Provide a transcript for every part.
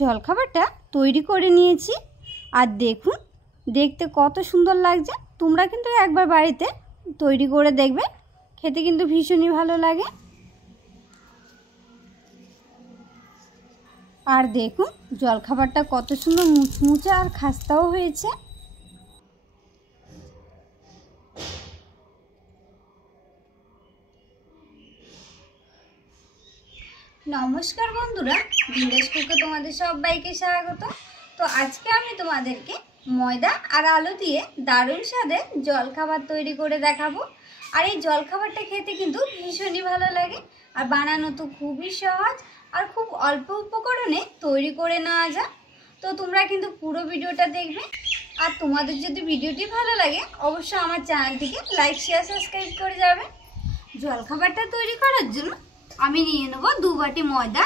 জলখাবারটা তৈরি করে নিয়েছি। আর দেখুন দেখতে কত সুন্দর লাগছে। তোমরা কিন্তু একবার বাড়িতে তৈরি করে দেখবে, খেতে কিন্তু ভীষণই ভালো লাগে। আর দেখুন জলখাবারটা কত সুন্দর মুচমুচে আর খাস্তাও হয়েছে। নমস্কার বন্ধুরা, বিন্দাস কুকে তোমাদের সবাইকে স্বাগত। তো আজকে আমি তোমাদেরকে ময়দা আর আলু দিয়ে দারুণ স্বাদের জলখাবার তৈরি করে দেখাবো। আর এই জলখাবারটা খেতে কিন্তু ভীষণই ভালো লাগে, আর বানানো তো খুবই সহজ আর খুব অল্প উপকরণে তৈরি করে নেওয়া যায়। তো তোমরা কিন্তু পুরো ভিডিওটা দেখবে। আর তোমাদের যদি ভিডিওটি ভালো লাগে অবশ্যই আমার চ্যানেলটিকে লাইক শেয়ার সাবস্ক্রাইব করে যাবে। জলখাবারটা তৈরি করার জন্য আমি নিয়ে নেব 2 বাটি ময়দা।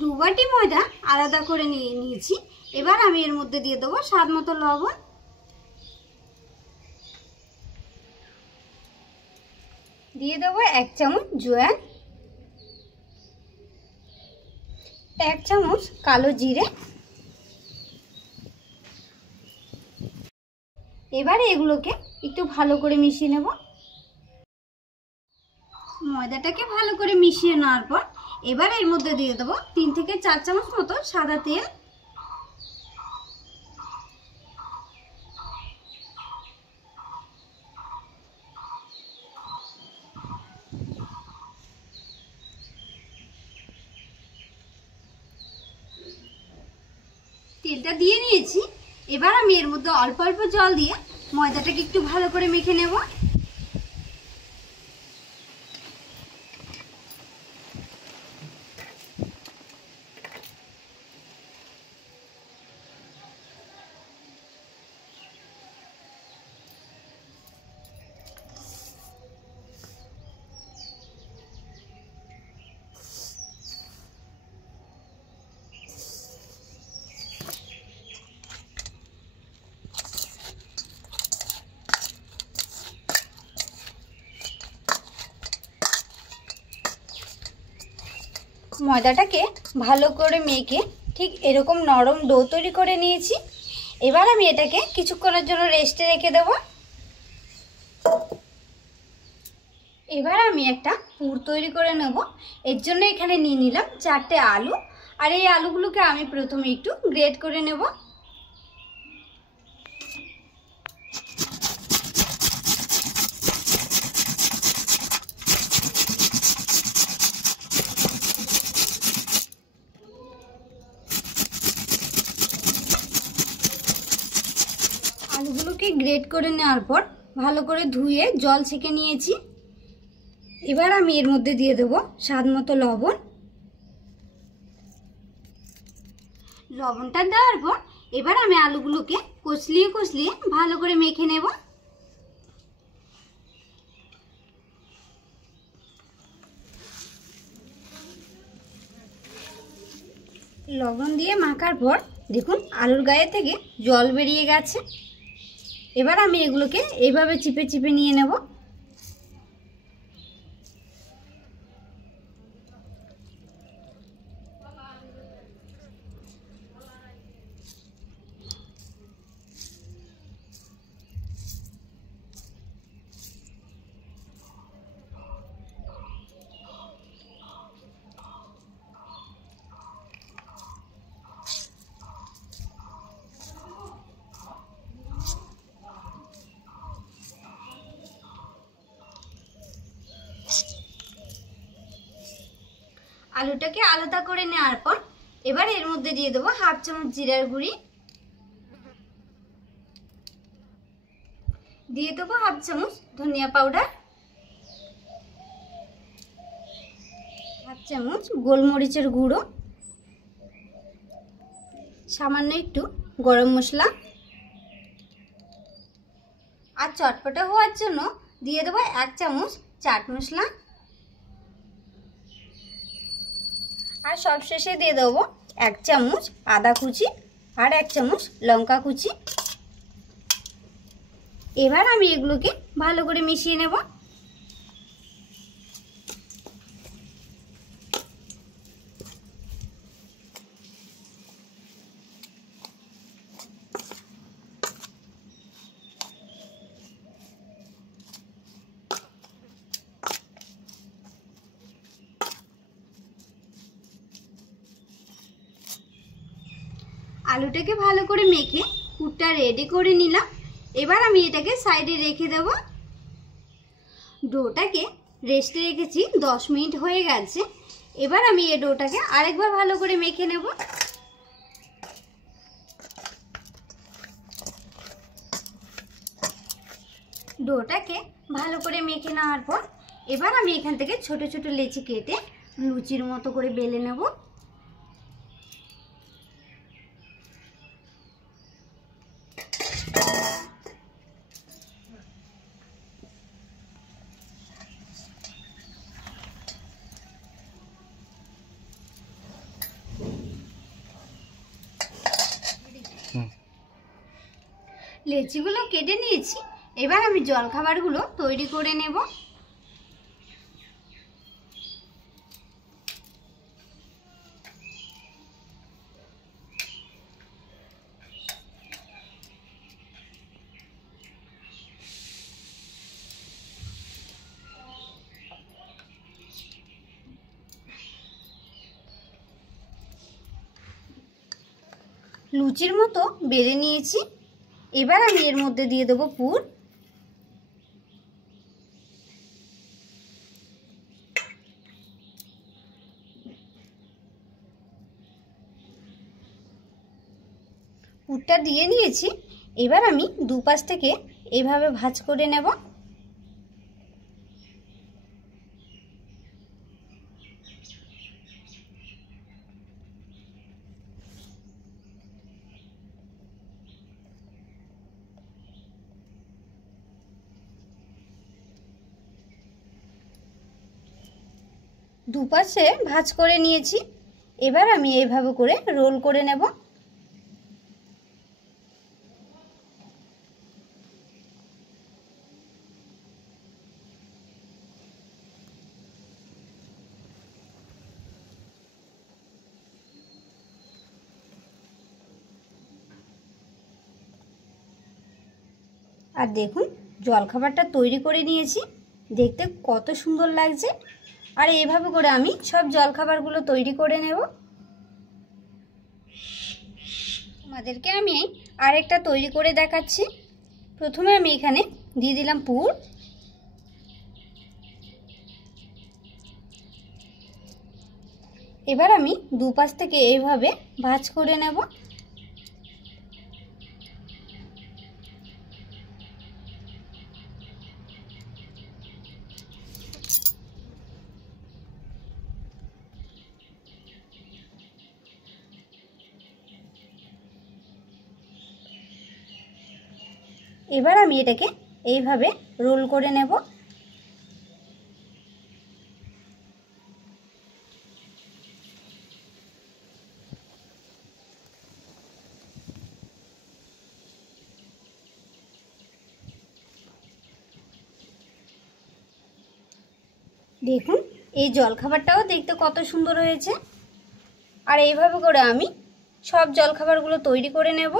দু বাটি ময়দা আলাদা করে নিয়ে নিয়েছি। এবার আমি এর মধ্যে দিয়ে দেবো স্বাদ মতো লবণ, দিয়ে দেবো 1 চামচ জোয়ান, 1 চামচ কালো জিরে। এবারে এগুলোকে একটু ভালো করে মিশিয়ে নেব। ময়দাটাকে ভালো করে মিশিয়ে নেওয়ার পর এবার এর মধ্যে দিয়ে দেবো 3 থেকে 4 চামচ মতো সাদা তেল। তেলটা দিয়ে নিয়েছি। এবার আমি এর মধ্যে অল্প অল্প জল দিয়ে ময়দাটাকে একটু ভালো করে মেখে নেব। ময়দাটাকে ভালো করে মেখে ঠিক এরকম নরম ডো তৈরি করে নিয়েছি। এবার আমি এটাকে কিছুক্ষণের জন্য রেস্টে রেখে দেব। এবার আমি একটা পুর তৈরি করে নেব। এর জন্য এখানে নিয়ে নিলাম 4টে আলু, আর এই আলুগুলোকে আমি প্রথমে একটু গ্রেট করে নেব। আলুগুলোকে গ্রেট করে নেওয়ার পর ভালো করে ধুয়ে জল ছেঁকে নিয়েছি। এবার আমি এর মধ্যে দিয়ে দেবো স্বাদ মতো লবণ। লবণটা দেওয়ার পর এবার আমি আলুগুলোকে কচলিয়ে কচলিয়ে ভালো করে মেখে নেব। লবণ দিয়ে মাখার পর দেখুন আলুর গায়ে থেকে জল বেরিয়ে গেছে। এবার আমি এগুলোকে এইভাবে চিপে চিপে নিয়ে নেব। আলুটাকে আলাদা করে নেওয়ার পর এবার এর মধ্যে দিয়ে দেবো 1/2 চামচ জিরার গুঁড়ি, দিয়ে দেবো 1/2 চামচ ধনিয়া পাউডার, 1/2 চামচ গোলমরিচের গুঁড়ো, সামান্য একটু গরম মশলা, আর চটপটা হওয়ার জন্য দিয়ে দেবো 1 চামচ চাট মশলা, আর সবশেষে দিয়ে দেবো 1 চামচ আদা কুচি আর 1 চামচ লঙ্কা কুচি। এবার আমি এগুলোকে ভালো করে মিশিয়ে নেব। আলুটাকে ভালো করে মেখে পুরটা রেডি করে নিলাম। এবার আমি এটাকে সাইডে রেখে দেব। ডোটাকে রেস্টে রেখেছি, 10 মিনিট হয়ে গেছে। এবার আমি এই ডোটাকে আরেকবার ভালো করে মেখে নেব। ডোটাকে ভালো করে মেখে নেওয়ার পর এবার আমি এখান থেকে ছোট ছোট লেচি কেটে লুচির মতো করে বেলে নেব। লেচিগুলো কেটে নিয়েছি। এবার আমি জলখাবারগুলো তৈরি করে নেব। লুচির মতো বেলে নিয়েছি। এবার আমি এর মধ্যে দিয়ে দেবো পুর। পুরটা দিয়ে নিয়েছি। এবার আমি দুপাশ থেকে এইভাবে ভাঁজ করে নেব। দুপাশে ভাঁজ করে নিয়েছি। এবার আমি এইভাবে করে রোল করে নেব। আর দেখুন জলখাবারটা তৈরি করে নিয়েছি, দেখতে কত সুন্দর লাগছে। আর এইভাবে করে আমি সব জলখাবারগুলো তৈরি করে নেব। তোমাদেরকে আমি আরেকটা তৈরি করে দেখাচ্ছি। প্রথমে আমি এখানে দিয়ে দিলাম পুর। এবার আমি দুপাশ থেকে এইভাবে ভাঁজ করে নেব। এবার আমি এটাকে এইভাবে রোল করে নেব। দেখুন এই জলখাবারটাও দেখতে কত সুন্দর হয়েছে। আর এইভাবে করে আমি সব জলখাবারগুলো তৈরি করে নেব।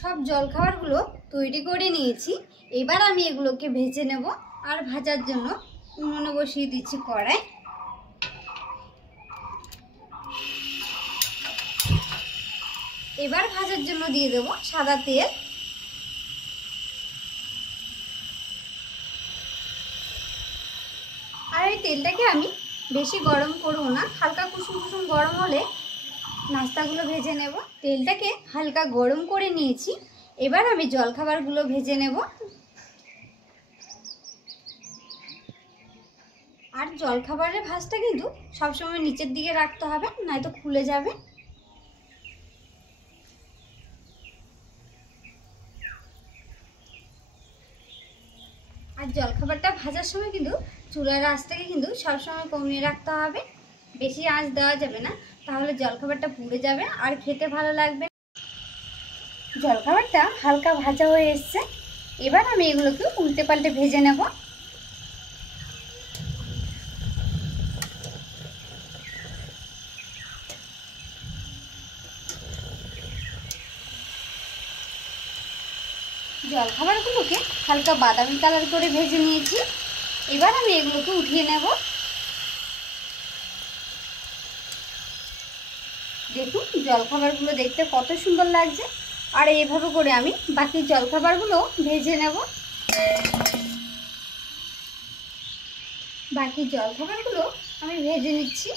সব জলখাবারগুলো তৈরি করে নিয়েছি। এবার আমি এগুলোকে ভেজে নেব। আর ভাজার জন্য উনুনে বসিয়ে দিচ্ছি কড়াই। এবার ভাজার জন্য দিয়ে দেব সাদা তেল। আর এই তেলটাকে আমি বেশি গরম করব না, হালকা কুসুম কুসুম গরম হলে নাস্তাগুলো ভেজে নেব। তেলটাকে হালকা গরম করে নিয়েছি। এবার আমি জলখাবারগুলো ভেজে নেব। আর জলখাবারের ভাঁজটা কিন্তু সবসময় নিচের দিকে রাখতে হবে, নয়তো খুলে যাবে। আর জলখাবারটা ভাজার সময় কিন্তু চুলার আঁচটাকে কিন্তু সবসময় কমিয়ে রাখতে হবে, বেশি আঁচ দেওয়া যাবে না, তাহলে জলখাবারটা পুড়ে যাবে আর খেতে ভালো লাগবে। জলখাবারটা হালকা ভাজা হয়ে এসছে, এবার আমি এগুলোকে উল্টে পাল্টে ভেজে নেব। জলখাবারগুলোকে হালকা বাদামি কালার করে ভেজে নিয়েছি, এবার আমি এগুলোকে উঠিয়ে নেব। দেখুন জলখাবারগুলো দেখতে কত সুন্দর লাগছে, আর এইভাবে করে আমি বাকি জলখাবারগুলো ভেজে নেব। বাকি জলখাবারগুলো আমি ভেজে নিচ্ছি।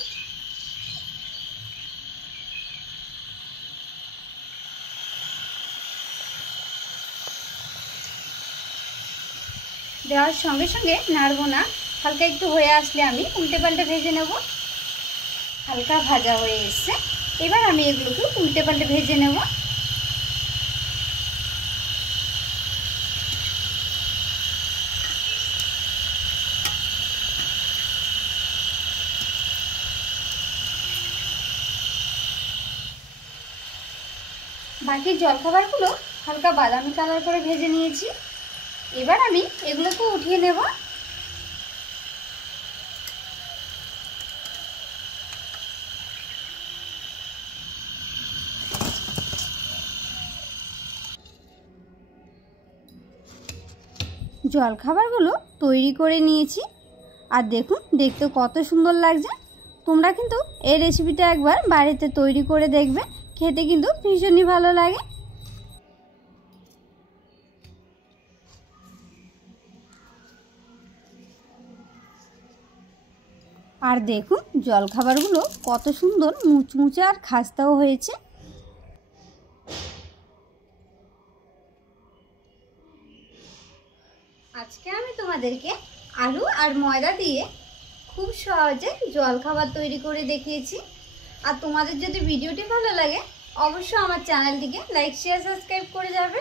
দেওয়ার সঙ্গে সঙ্গে নাড়বো না, হালকা একটু হয়ে আসলে আমি উল্টে পাল্টে ভেজে নেব। হালকা ভাজা হয়ে এসছে, এবার আমি এগুলোকে উল্টে পাল্টে ভেজে নেব। বাকি জলখাবারগুলো হালকা বাদামি কালার করে ভেজে নিয়েছি, এবার আমি এগুলোকে উঠিয়ে নেব। জলখাবারগুলো তৈরি করে নিয়েছি, আর দেখুন দেখতে কত সুন্দর লাগছে। তোমরা কিন্তু এই রেসিপিটা একবার বাড়িতে তৈরি করে দেখবে, খেতে কিন্তু ভীষণই ভালো লাগে। আর দেখুন জলখাবারগুলো কত সুন্দর মুচমুচে আর খাস্তাও হয়েছে। আজকে আমি তোমাদেরকে আলু আর ময়দা দিয়ে খুব সহজে জলখাবার তৈরি করে দেখিয়েছি। আর তোমাদের যদি ভিডিওটি ভালো লাগে অবশ্যই আমার চ্যানেলটিকে লাইক শেয়ার সাবস্ক্রাইব করে যাবে।